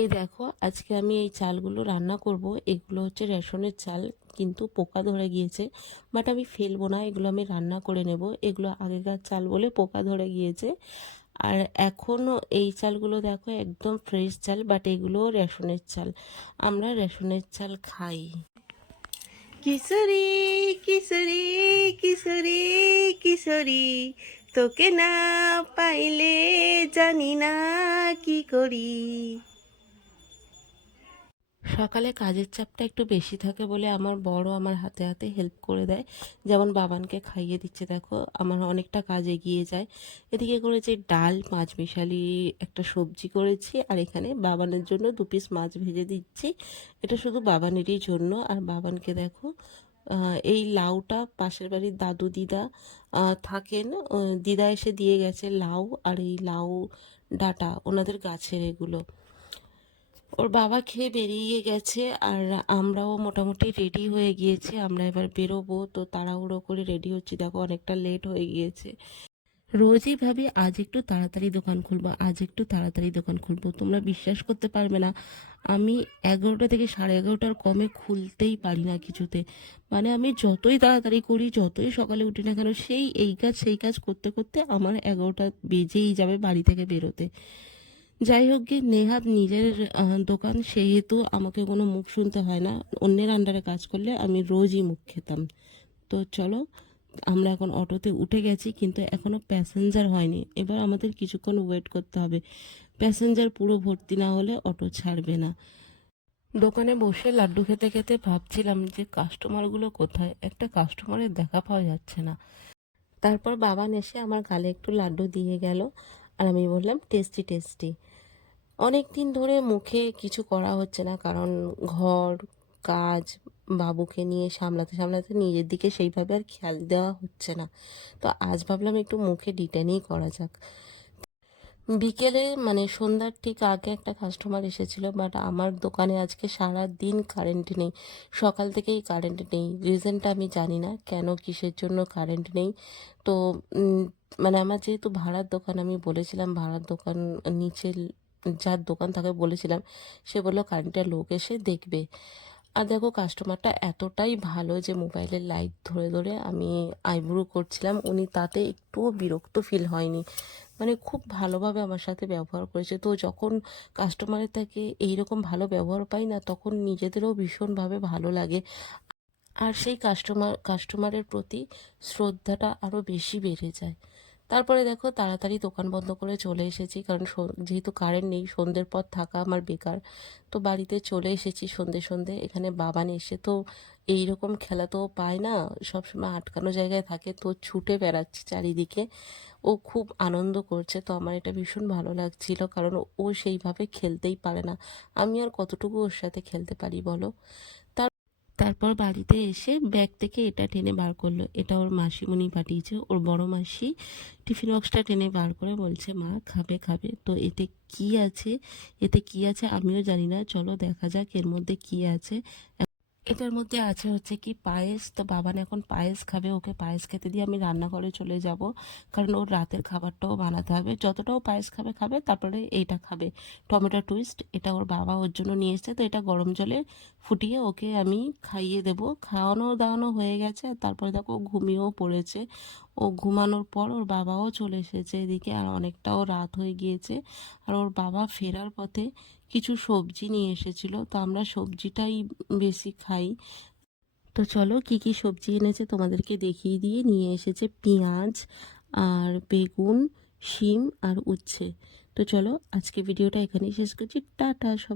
এই দেখো, আজকে আমি এই চালগুলো রান্না করব। এগুলো হচ্ছে রেশনের চাল, কিন্তু পোকা ধরে গিয়েছে। বাট আমি ফেলবো না, এগুলো আমি রান্না করে নেব। এগুলো আগেকার চাল বলে পোকা ধরে গিয়েছে। আর এখনও এই চালগুলো দেখো একদম ফ্রেশ চাল, বাট এগুলো রেশনের চাল। আমরা রেশনের চাল খাই। কিশোরী, কিশোরী, কিশোরী, কিশোরী, তোকে না পাইলে জানি না কি করি। সকালে কাজের চাপটা একটু বেশি থাকে বলে আমার বড় আমার হাতে হাতে হেল্প করে দেয়। যেমন বাবানকে খাইয়ে দিচ্ছে, দেখো আমার অনেকটা কাজ এগিয়ে যায়। এদিকে করেছি ডাল, মাছ মিশালি একটা সবজি করেছি, আর এখানে বাবানের জন্য 2 পিস মাছ ভেজে দিচ্ছি। এটা শুধু বাবানেরই জন্য। আর বাবানকে দেখো, এই লাউটা পাশের বাড়ির দাদু দিদা থাকেন, দিদা এসে দিয়ে গেছে লাউ। আর এই লাউ ডাঁটা ওনাদের গাছের এগুলো। ওর বাবা খেয়ে বেরিয়ে গেছে, আর আমরাও মোটামুটি রেডি হয়ে গিয়েছি। আমরা এবার বেরোবো, তো তাড়াহুড়ো করে রেডি হচ্ছি। দেখো অনেকটা লেট হয়ে গিয়েছে। রোজই ভাবি আজ একটু তাড়াতাড়ি দোকান খুলবো, আজ একটু তাড়াতাড়ি দোকান খুলবো। তোমরা বিশ্বাস করতে পারবে না, আমি 11টা থেকে 11:30টার কমে খুলতেই পারি না কিছুতে। মানে আমি যতই তাড়াতাড়ি করি, যতই সকালে উঠি না কেন, সেই এই কাজ সেই কাজ করতে করতে আমার 11টা বেজেই যাবে বাড়ি থেকে বেরোতে। যাই হোক গিয়ে, নেহাত নিজের দোকান, সেহেতু আমাকে কোনো মুখ শুনতে হয় না। অন্যের আন্ডারে কাজ করলে আমি রোজই মুখ খেতাম। তো চলো, আমরা এখন অটোতে উঠে গেছি, কিন্তু এখনও প্যাসেঞ্জার হয়নি। এবার আমাদের কিছুক্ষণ ওয়েট করতে হবে। প্যাসেঞ্জার পুরো ভর্তি না হলে অটো ছাড়বে না। দোকানে বসে লাড্ডু খেতে খেতে ভাবছিলাম যে কাস্টমারগুলো কোথায়, একটা কাস্টমারের দেখা পাওয়া যাচ্ছে না। তারপর বাবান এসে আমার গালে একটু লাড্ডু দিয়ে গেল, আর আমি বললাম টেস্টি টেস্টি। অনেক দিন ধরে মুখে কিছু করা হচ্ছে না, কারণ ঘর, কাজ, বাবুকে নিয়ে সামলাতে সামলাতে নিজের দিকে সেইভাবে আর খেয়াল দেওয়া হচ্ছে না। তো আজ ভাবলাম একটু মুখে ডিটেনই করা যাক। বিকেলে মানে সন্ধ্যার ঠিক আগে একটা কাস্টমার এসেছিল, বাট আমার দোকানে আজকে সারা দিন কারেন্ট নেই। সকাল থেকেই কারেন্ট নেই, রিজনটা আমি জানি না কেন, কিসের জন্য কারেন্ট নেই। তো মানে আমার যেহেতু ভাড়ার দোকান, আমি বলেছিলাম ভাড়ার দোকান নিচে যার দোকান তাকে বলেছিলাম, সে বললো কারেন্টের লোক এসে দেখবে। আর দেখো কাস্টমারটা এতটাই ভালো যে মোবাইলের লাইট ধরে ধরে আমি আইব্রো করছিলাম, উনি তাতে একটুও বিরক্ত ফিল হয়নি। মানে খুব ভালোভাবে আমার সাথে ব্যবহার করেছে। তো যখন কাস্টমারের থেকে এইরকম ভালো ব্যবহার পাই না, তখন নিজেদেরও ভীষণভাবে ভালো লাগে। আর সেই কাস্টমারের প্রতি শ্রদ্ধাটা আরও বেশি বেড়ে যায়। তারপরে দেখো তাড়াতাড়ি দোকান বন্ধ করে চলে এসেছি, কারণ যেহেতু কারেন্ট নেই, সন্ধ্যের পর থাকা আমার বেকার। তো বাড়িতে চলে এসেছি সন্ধে সন্ধে। এখানে বাবান এসে তো এইরকম খেলা তো পায় না, সবসময় আটকানো জায়গায় থাকে, তো ছুটে বেড়াচ্ছে চারিদিকে। ও খুব আনন্দ করছে, তো আমার এটা ভীষণ ভালো লাগছিল, কারণ ও সেইভাবে খেলতেই পারে না। আমি আর কতটুকু ওর সাথে খেলতে পারি বলো। তারপর বাড়িতে এসে ব্যাগ থেকে এটা টেনে বার করলো, এটা ওর মাসিমণি পাঠিয়েছে, ওর বড় মাসি। টিফিন বক্সটা টেনে বার করে বলছে মা খাবে খাবে। তো এতে কি আছে, এতে কি আছে আমিও জানি না, চলো দেখা যাক এর মধ্যে কি আছে। এটার মধ্যে আছে হচ্ছে কি পায়েস। তো বাবান এখন পায়েস খাবে, ওকে পায়েস খেতে দিয়ে আমি রান্নাঘরে চলে যাব, কারণ ওর রাতের খাবারটাও বানাতে হবে। যতটাও পায়েস খাবে খাবে, তারপরে এইটা খাবে, টমেটো টুইস্ট। এটা ওর বাবা ওর জন্য নিয়ে এসেছে, তো এটা গরম জলে ফুটিয়ে ওকে আমি খাইয়ে দেব। খাওয়ানো দাওয়ানো হয়ে গেছে, আর তারপরে দেখো ও ঘুমিয়েও পড়েছে। ও ঘুমানোর পর ওর বাবাও চলে এসেছে এদিকে, আর অনেকটাও রাত হয়ে গিয়েছে। আর ওর বাবা ফেরার পথে কিছু সবজি নিয়ে এসেছিল, তো আমরা সবজিটাই বেশি খাই। তো চলো কি কি সবজি এনেছে তোমাদেরকে দেখিয়ে দিয়ে। নিয়ে এসেছে পেঁয়াজ আর বেগুন, শিম আর উচ্ছে। তো চলো আজকে ভিডিওটা এখানেই শেষ করছি। টাটা সবাই।